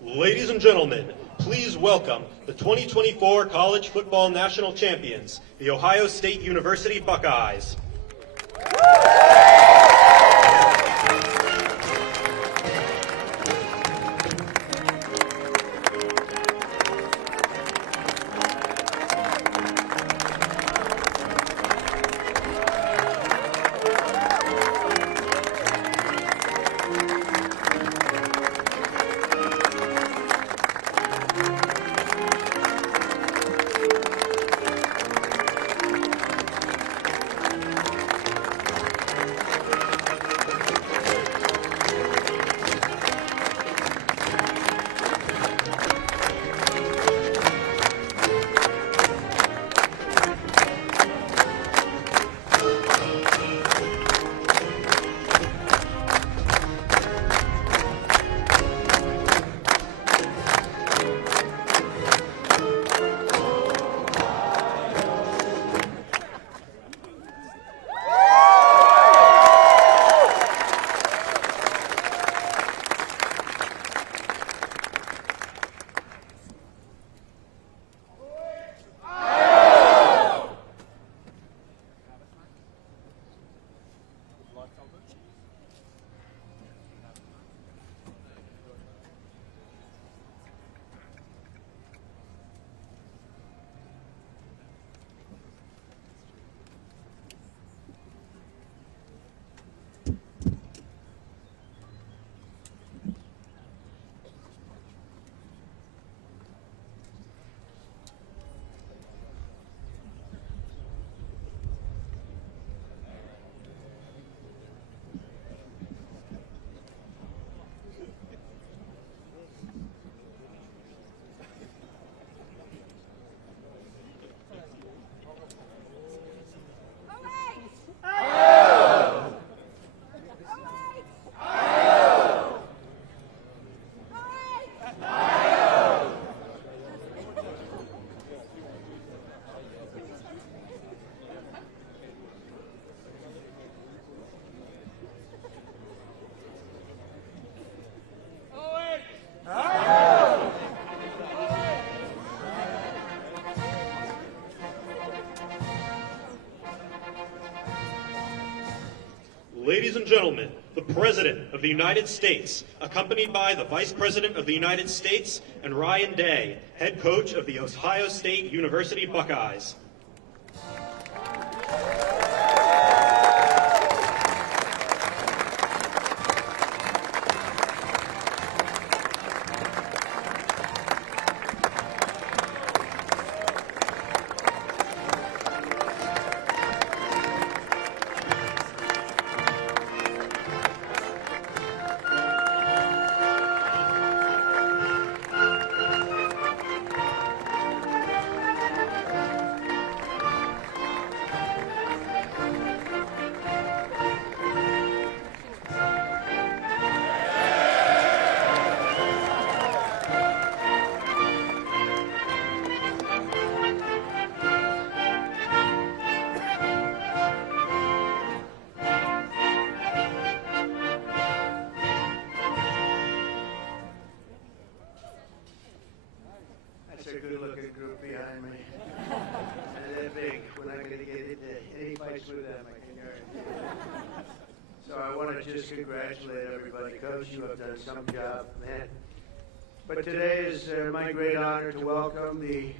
Ladies and gentlemen, please welcome the 2024 College Football National Champions, the Ohio State University Buckeyes. Ladies and gentlemen, the President of the United States, accompanied by the Vice President of the United States and Ryan Day, head coach of the Ohio State University Buckeyes. not going to get into any fights with them, I can guarantee you. So I want to just congratulate everybody. Coach, you have done some job, man. But today is my great honor to welcome the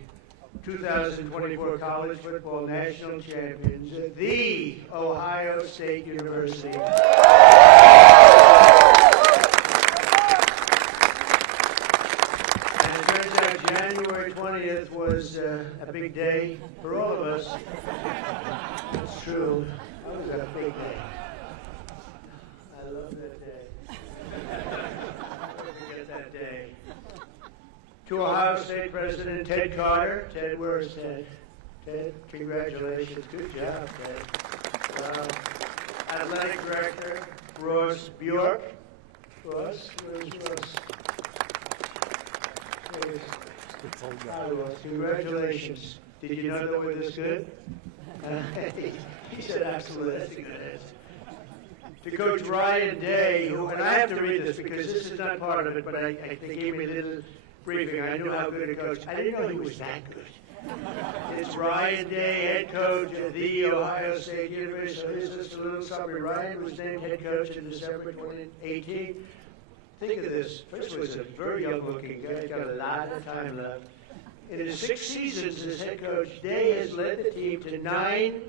2024 College Football National Champions, the Ohio State University. And it turns out January 20th was a big day for all of us. It's true. It was a big day. I love that day. I'll never forget that day. To Ohio State President Ted Carter. Ted, where's Ted? Ted, congratulations. Good job, Ted. Athletic Director Ross Bjork. Ross, where's Ross? Hi, Ross. Congratulations. Did you know that we're this good? He said absolutely. That's a good answer. To Coach Ryan Day, who, and I have to read this because this is not part of it, but they gave me a little briefing. I knew how good a coach. I didn't know he was that good. It's Ryan Day, head coach at the Ohio State University. So here's just a little summary. Ryan was named head coach in December 2018. Think of this. First was a very young-looking guy. He's got a lot of time left. In his 6 seasons as head coach, Day has led the team to 9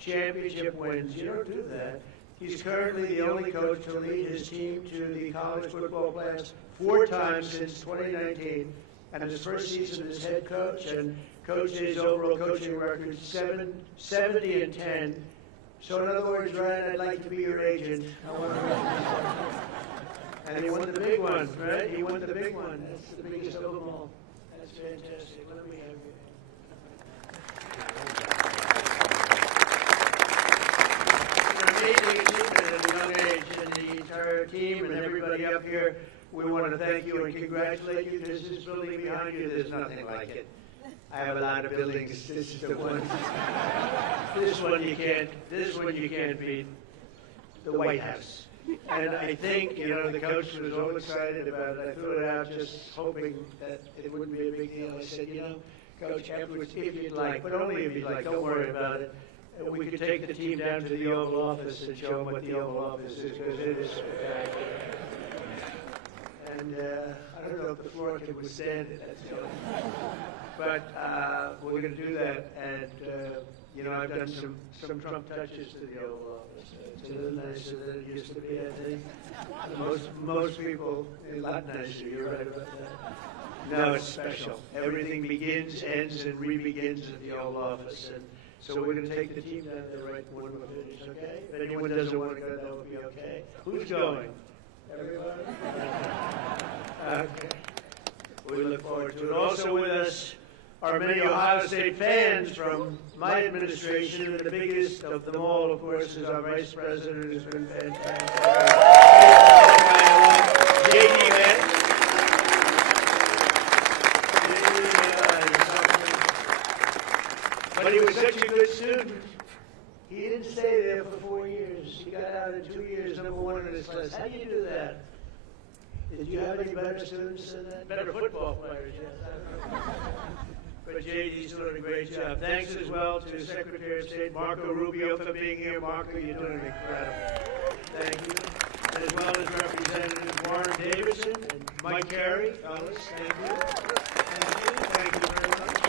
championship wins. You don't do that. He's currently the only coach to lead his team to the college football playoffs 4 times since 2019. And his first season as head coach, and Coach Day's overall coaching record 70-10. So in other words, Ryan, I'd like to be your agent. I want to. And he won the big one, right? He won the big one. That's the biggest of them all. That's fantastic. Let me have you. Amazing achievement at a young age, and the entire team and everybody up here, we want to thank you and congratulate you. This is building behind you. There's nothing like it. I have a lot of buildings. This is the one. This one you can't beat. The White House. And I think, the coach was all excited about it. I threw it out just hoping that it wouldn't be a big deal. I said, Coach, afterwards, if you'd like, but only if you'd like, don't worry about it. We could take the team down to the Oval Office and show them what the Oval Office is, because it is spectacular. And I don't know if the floor can withstand it. That's the only. But we're going to do that. And, I've done some Trump touches to the Oval Office. It's a little nicer than it used to be, I think. Most people, a lot nicer. You're right about that. No, it's special. Everything begins, ends, and re-begins at the Oval Office. And so we're going to take the team down there right when we're finished, okay? If anyone doesn't want to go, that would be okay. Who's going? Everybody? Okay. We look forward to it. Also with us are many Ohio State fans from my administration, and the biggest of them all, of course, is our Vice President, who's been fantastic. J.D. Vance. But he was such a good student. He didn't stay there for 4 years. He got out in 2 years, #1 in his class. How do you do that? Did you have any better students than that? Better football players, yes. But J.D.'s doing a great job. Thanks as well to Secretary of State Marco Rubio for being here. Marco, you're doing incredible. Thank you. And as well as Representatives Warren Davidson and Mike Carey. Fellas, thank you. Thank you very much.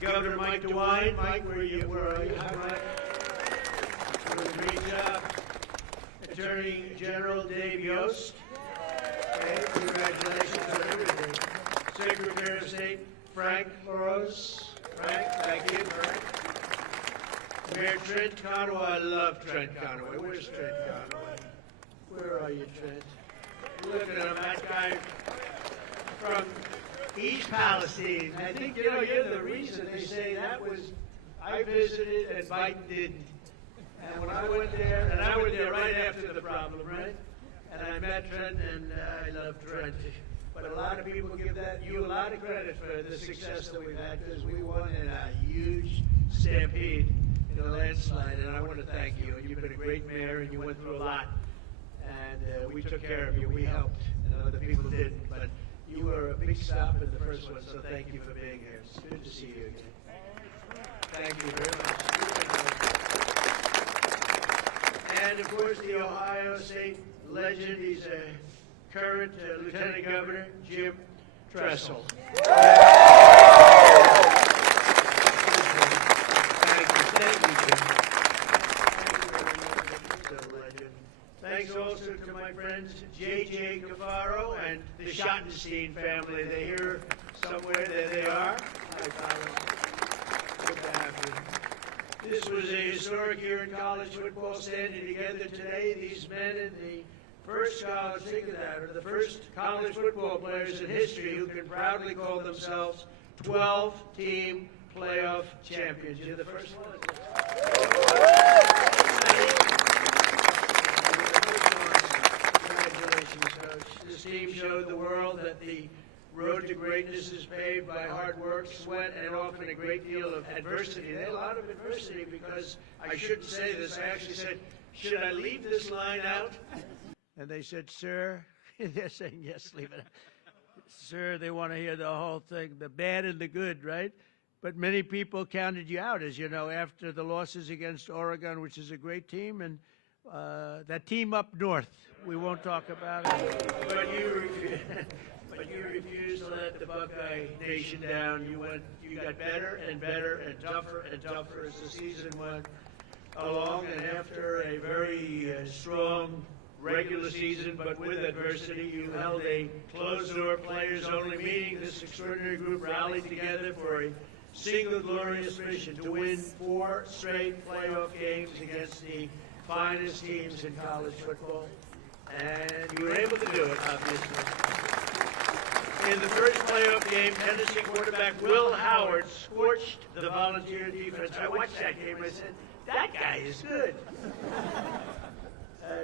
Governor Mike DeWine. Mike, where are you? Hi, Mike. Doing a great job. Attorney General Dave Yost. Okay, congratulations on everything. Secretary of State Frank LaRose. Frank, thank you, Frank. Mayor Trent Conaway. I love Trent Conaway. Where's Trent Conaway? Where are you, Trent? Look at him, that guy from East Palestine. I think, you're the reason they say that was, I visited and Biden didn't. And when I went there, and I went there right after the problem, right? And I met Trent, and I love Trent. But a lot of people give you a lot of credit for the success that we've had, because we won in a huge stampede in a landslide, and I want to thank you. And you've been a great mayor, and you went through a lot. And we took care of you. We helped, and other people didn't. But you were a big stop in the first one, so thank you for being here. It's good to see you again. Thank you. you very much. And of course, the Ohio State legend, he's a current Lieutenant Governor, Jim Tressel. Thanks also to my friends J.J. Cafaro and the Schottenstein family. They're here somewhere. There they are. Hi, Tyler. Good to have you. This was a historic year in college football, standing together today. These men in the first college, think of that, are the first college football players in history who can proudly call themselves 12-team playoff champions. You're the first one. This team showed the world that the road to greatness is paved by hard work, sweat, and often a great deal of adversity. They had a lot of adversity because I shouldn't say this. I actually said, should I leave this line out? And they said, sir, they're saying, yes, leave it out. Sir, they want to hear the whole thing, the bad and the good, right? But many people counted you out, as you know, after the losses against Oregon, which is a great team, and that team up north. We won't talk about it. But you refused to let the Buckeye Nation down. You got better and better and tougher as the season went along. And after a very strong regular season, but with adversity, you held a closed-door players-only meeting. This extraordinary group rallied together for a single glorious mission to win 4 straight playoff games against the finest teams in college football. And you were able to do it, obviously. In the first playoff game, Tennessee quarterback Will Howard scorched the Volunteer defense. I watched that game and I said, that guy is good.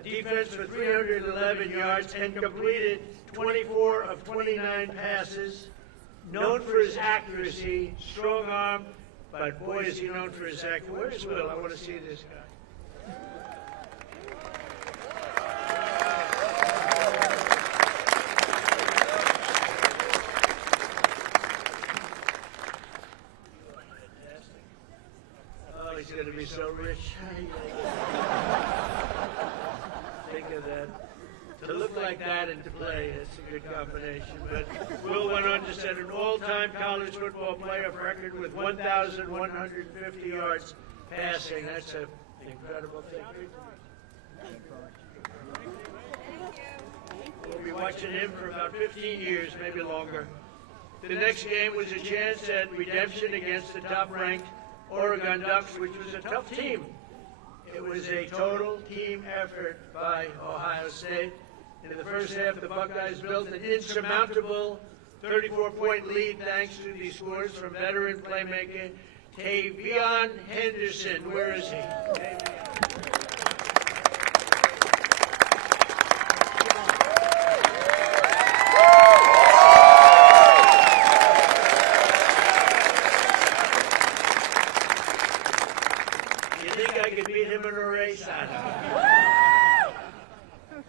Defense for 311 yards and completed 24 of 29 passes. Known for his accuracy, strong arm, but boy, is he known for his accuracy. Where's Will? I want to see this guy. He's going to be so rich. Think of that. To look like that and to play, it's a good combination. But Will went on to set an all-time college football playoff record with 1,150 yards passing. That's an incredible thing. We'll be watching him for about 15 years, maybe longer. The next game was a chance at redemption against the top-ranked Oregon Ducks, which was a tough team. It was a total team effort by Ohio State. In the first half, the Buckeyes built an insurmountable 34-point lead thanks to the scores from veteran playmaker Tavion Henderson. Where is he?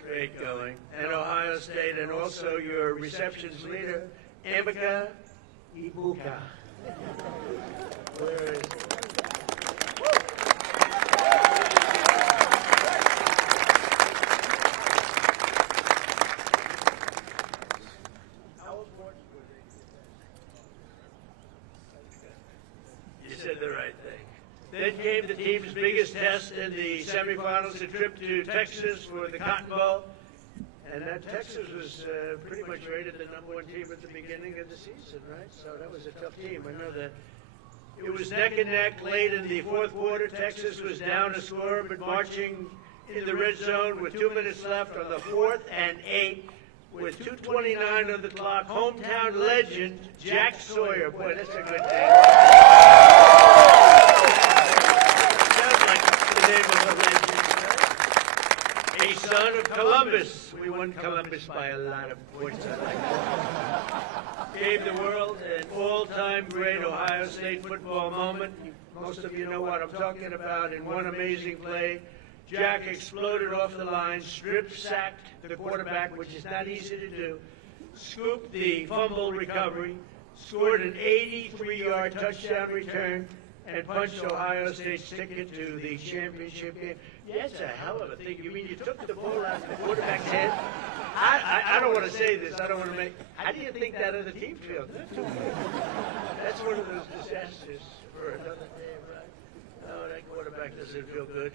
Great going. And Ohio State, and also your receptions leader, Emeka Ibuka. Where is You said the right thing. Then came the team's biggest test in the semifinals, a trip to Texas for the Cotton Bowl. And that Texas was pretty much rated the #1 team at the beginning of the season, right? So that was a tough team. I know that. It was neck and neck late in the fourth quarter. Texas was down a score, but marching in the red zone with 2 minutes left on the 4th and 8 with 2:29 on the clock. Hometown legend Jack Sawyer. Boy, that's a good name. Sounds like the name of a legend. A son of Columbus. We won Columbus by a lot of points. Gave the world an all-time great Ohio State football moment. Most of you know what I'm talking about. In one amazing play, Jack exploded off the line, strip-sacked the quarterback, which is not easy to do, scooped the fumble recovery, scored an 83-yard touchdown return, and punched Ohio State's ticket to the championship game. Yeah, it's a hell of a thing. You mean you took the ball out of the quarterback's head? I don't want to say this. I don't want to make. How do you think that other team feels? That's one of those disasters for another day, right? Oh, that quarterback doesn't feel good.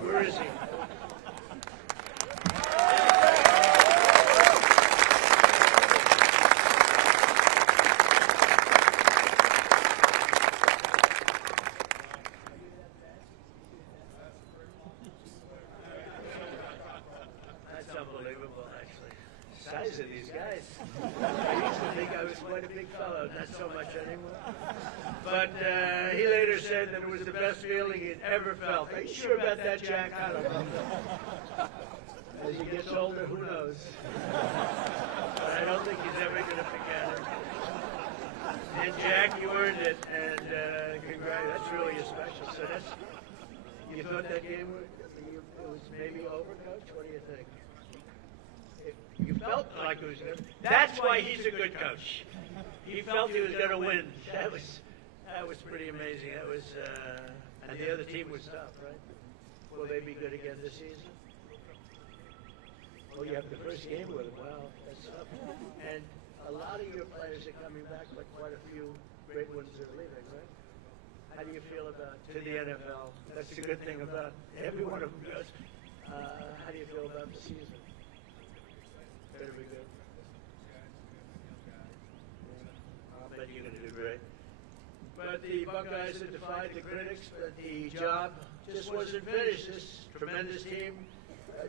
Where is he? That's unbelievable, actually. Size of these guys. I used to think I was quite a big fellow, not so much anymore. But he later said that it was the best feeling he'd ever felt. Are you sure about that, Jack? I don't know. As he gets older, who knows? But I don't think he's ever going to forget it. And Jack, you earned it, and congrats. That's really special. So that's. You thought that game was maybe over, Coach? What do you think? You felt like it was good. That's why he's a good coach. He felt he was going to win. That was pretty amazing. That was, and the other team was tough, right? Will they be good again this season? Oh, you have the first game with them. Wow, that's tough. And a lot of your players are coming back, but quite a few great ones are leaving, right? How do you feel about to the NFL? That's the good thing about every one of them goes. How do you feel about the season? Better be good. I bet you're going to do great. But the Buckeyes have defied the critics, but the job just wasn't finished. This tremendous team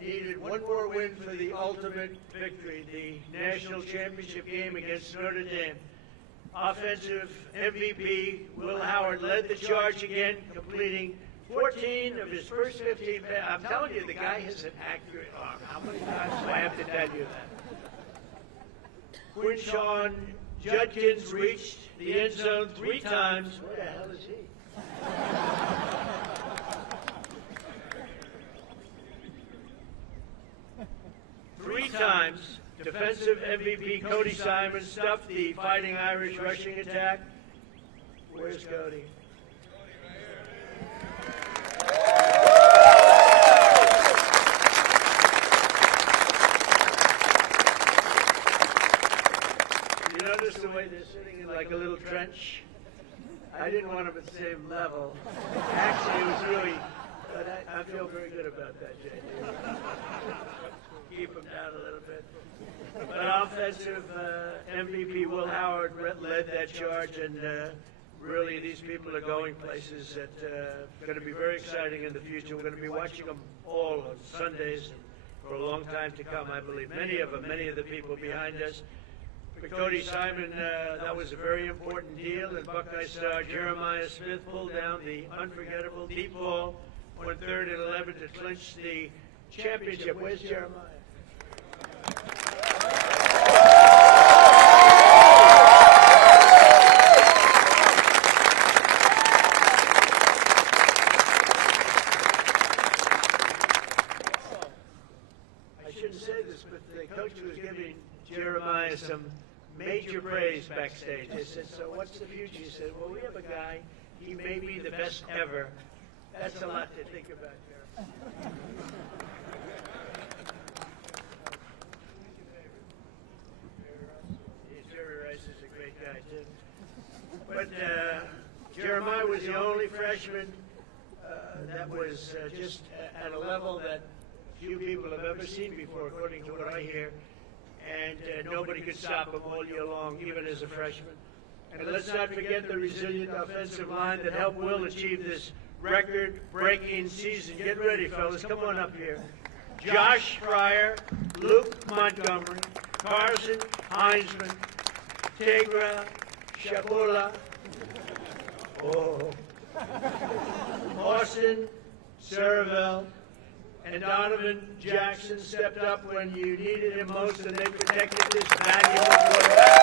needed one more win for the ultimate victory, the national championship game against Notre Dame. Offensive MVP Will Howard led the charge again, completing 14 of his first 15 passes. I'm telling you, the guy has an accurate arm. How many times do I have to tell you that? Quinshawn Judkins reached the end zone 3 times. Where the hell is he? 3 times. Defensive MVP Cody Simon stuffed the Fighting Irish rushing attack. Where's Cody? You notice the way they're sitting in like a little trench? I didn't want them at the same level. Actually, it was really, I feel very good about that, JD. Keep them down a little bit. But offensive MVP Will Howard led that charge, and really these people are going places that are going to be very exciting in the future. We're going to be watching them all on Sundays and for a long time to come, I believe. Many of the people behind us. For Cody Simon, that was a very important deal, and Buckeye star Jeremiah Smith pulled down the unforgettable deep ball on 3rd and 11 to clinch the championship. Where's Jeremiah? I shouldn't say this, but the coach was giving Jeremiah some major praise backstage. They said, so what's the future? He said, well, we have a guy, he may be the best ever. That's a lot to think about, Jeremiah. Jerry Rice is a great guy, too. But Jeremiah was the only freshman that was just at a level that few people have ever seen before, according to what I hear. And nobody could stop him all year long, even as a freshman. And let's not forget the resilient offensive line that helped Will achieve this record-breaking season. Get ready, fellas. Come on up here. Josh Fryer, Luke Montgomery, Carson Heinzman, Tegra Shabula, Austin Servell, and Donovan Jackson stepped up when you needed him most, and they protected this valuable quarterback.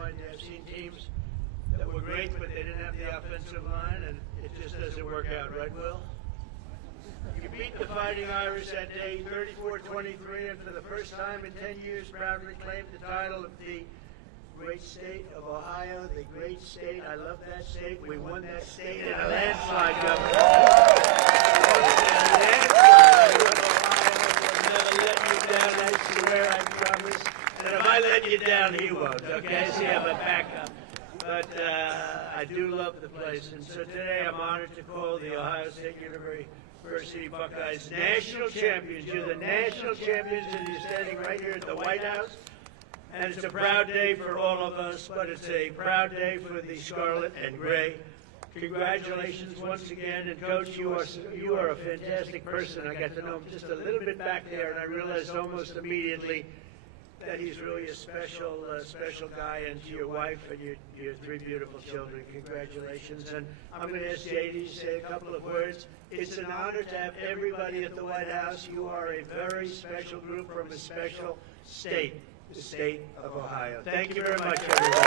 point. I've seen teams that were great, but they didn't have the offensive line, and it just doesn't work out, right, Will? You beat the Fighting Irish that day, 34-23, and for the first time in 10 years, proudly claimed the title of the great state of Ohio, the great state. I love that state. We won that state in a landslide, Governor. I'll never let you down, I swear, I promise. And if I let you down, he won't, okay? See, I'm a backup. But I do love the place. And so today I'm honored to call the Ohio State University Buckeyes national champions. You're the national champions, and you're standing right here at the White House. And it's a proud day for all of us, but it's a proud day for the Scarlet and Gray. Congratulations once again, and Coach, you are a fantastic person. I got to know him just a little bit back there, and I realized almost immediately that he's really a special guy, and to your wife and your three beautiful children, congratulations. And I'm going to ask JD to say a couple of words. It's an honor to have everybody at the White House. You are a very special group from a special state, the state of Ohio. Thank you very much, everybody.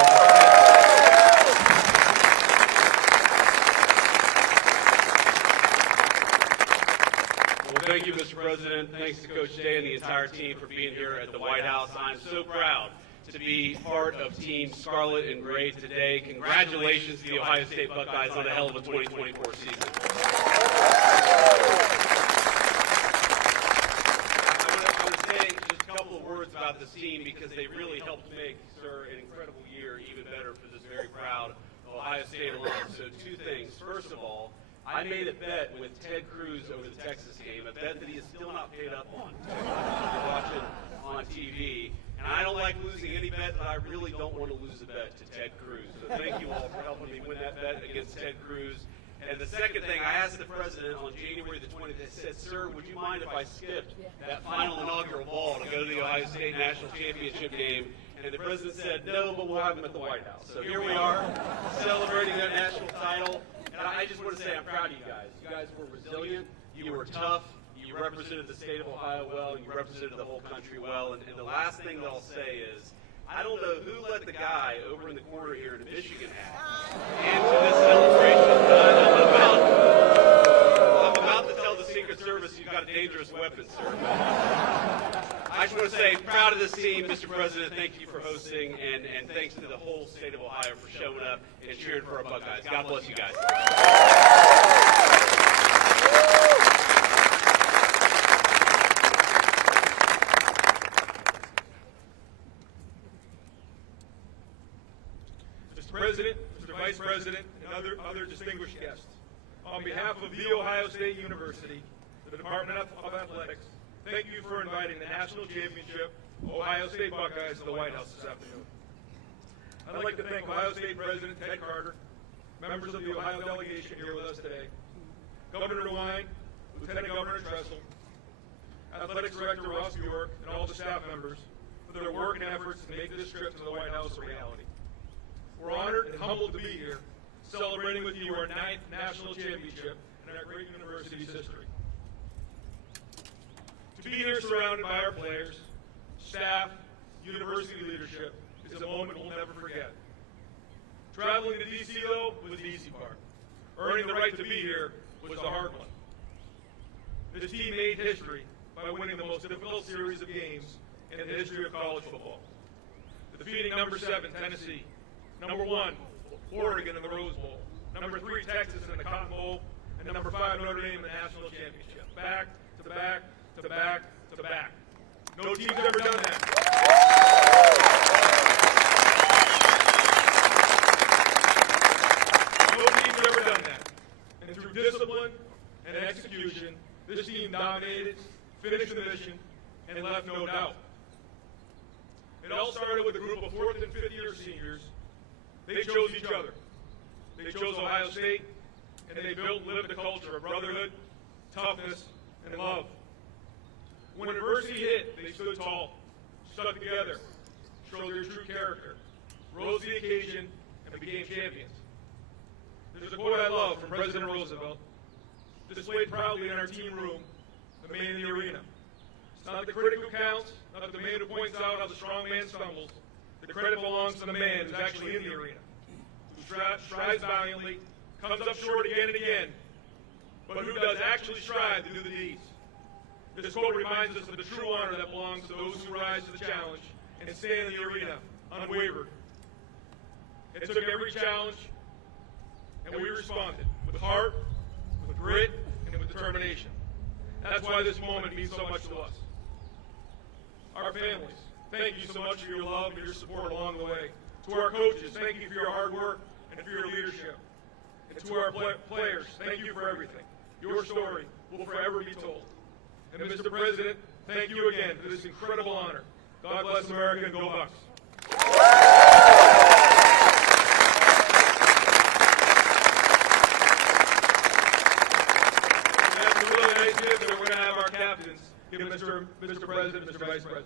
Well, thank you, Mr. President. Thanks to Coach Day and the entire team for being here at the White House. I'm so proud to be part of Team Scarlet and Gray today. Congratulations to the Ohio State Buckeyes on a hell of a 2024 season. I want to say just a couple of words about this team because they really helped make, sir, an incredible year even better for this very proud Ohio State alum. So two things. First of all, I made a bet with Ted Cruz over the Texas game, a bet that he is still not paid up on. Watching on TV. And I don't like losing any bet, but I really don't want to lose a bet to Ted Cruz. So thank you all for helping me win that bet against Ted Cruz. And the second thing, I asked the president on January the 20th, I said, sir, would you mind if I skipped that final inaugural ball to go to the Ohio State National Championship game? And the president said, no, but we'll have him at the White House. So here we are, celebrating that national title. And I just want to say I'm proud of you guys. You guys were resilient. You were tough. You represented the state of Ohio well. You represented the whole country well. And the last thing that I'll say is, I don't know who let the guy over in the corner here in a Michigan hat into this celebration. I'm about to tell the Secret Service you've got a dangerous weapon, sir. I just want to say, proud of this team, Mr. President. Thank you for hosting, and thanks to the whole state of Ohio for showing up and cheering for our Buckeyes. God bless you guys. Mr. President, Mr. Vice President, and other distinguished guests, on behalf of The Ohio State University, the Department of Athletics, thank you for inviting the National Championship Ohio State Buckeyes to the White House this afternoon. I'd like to thank Ohio State President Ted Carter, members of the Ohio delegation here with us today, Governor DeWine, Lieutenant Governor Tressel, Athletics Director Ross Bjork, and all the staff members for their work and efforts to make this trip to the White House a reality. We're honored and humbled to be here, celebrating with you our 9th national championship in our great university's history. To be here surrounded by our players, staff, university leadership is a moment we'll never forget. Traveling to D.C., though, was the easy part. Earning the right to be here was the hard one. This team made history by winning the most difficult series of games in the history of college football. Defeating number 7, Tennessee, number 1, Oregon in the Rose Bowl, number 3, Texas in the Cotton Bowl, and number 5, Notre Dame in the national championship. Back to back to back to back. No team's ever done that. No team's ever done that. And through discipline and execution, this team dominated, finished the mission, and left no doubt. It all started with a group of 4th and 5th year seniors. They chose each other. They chose Ohio State, and they lived a culture of brotherhood, toughness, and love. When adversity hit, they stood tall, stuck together, showed their true character, rose to the occasion, and became champions. There's a quote I love from President Roosevelt, displayed proudly in our team room, the man in the arena. It's not the critic who counts, not the man who points out how the strong man stumbles. The credit belongs to the man who's actually in the arena, who strives valiantly, comes up short again and again, but who does actually strive to do the deeds. This quote reminds us of the true honor that belongs to those who rise to the challenge and stand in the arena unwavered. It took every challenge, and we responded with heart, with grit, and with determination. That's why this moment means so much to us. Our families, thank you so much for your love and your support along the way. To our coaches, thank you for your hard work and for your leadership. And to our players, thank you for everything. Your story will forever be told. And Mr. President, thank you again for this incredible honor. God bless America and go Bucks. And that's a really nice gift that we're going to have our captains give Mr. President, Mr. Vice President.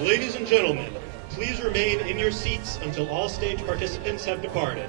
Ladies and gentlemen, please remain in your seats until all stage participants have departed.